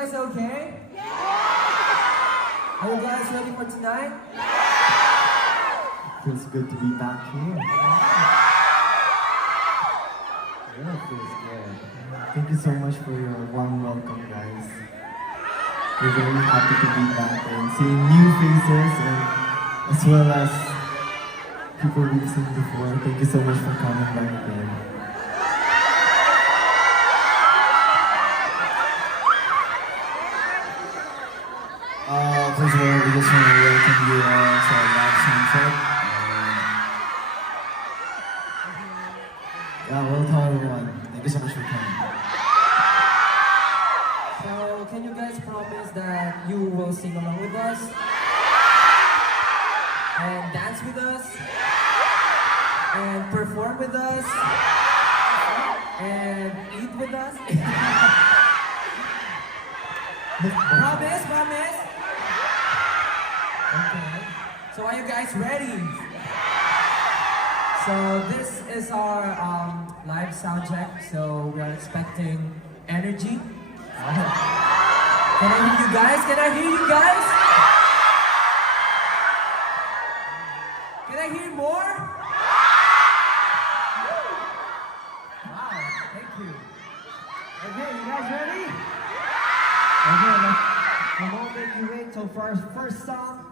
guys okay? Are you guys ready for tonight? Feels good to be back here. Yeah, it feels good. Thank you so much for your warm welcome, guys. We're very happy to be back and seeing new faces and as well as people we've seen before. Thank you so much for coming back again. First of all, we just want to welcome you all to our live sunset. Yeah, welcome everyone. Thank you so much for coming. So, can you guys promise that you will sing along with us? And dance with us? And perform with us? And eat with us? Promise, promise? Okay. So are you guys ready? So this is our live sound check. So we are expecting energy. Can I hear you guys? Can I hear you guys? Can I hear more? Wow, thank you. Okay, you guys ready? Okay, we won't make you wait till for our first song.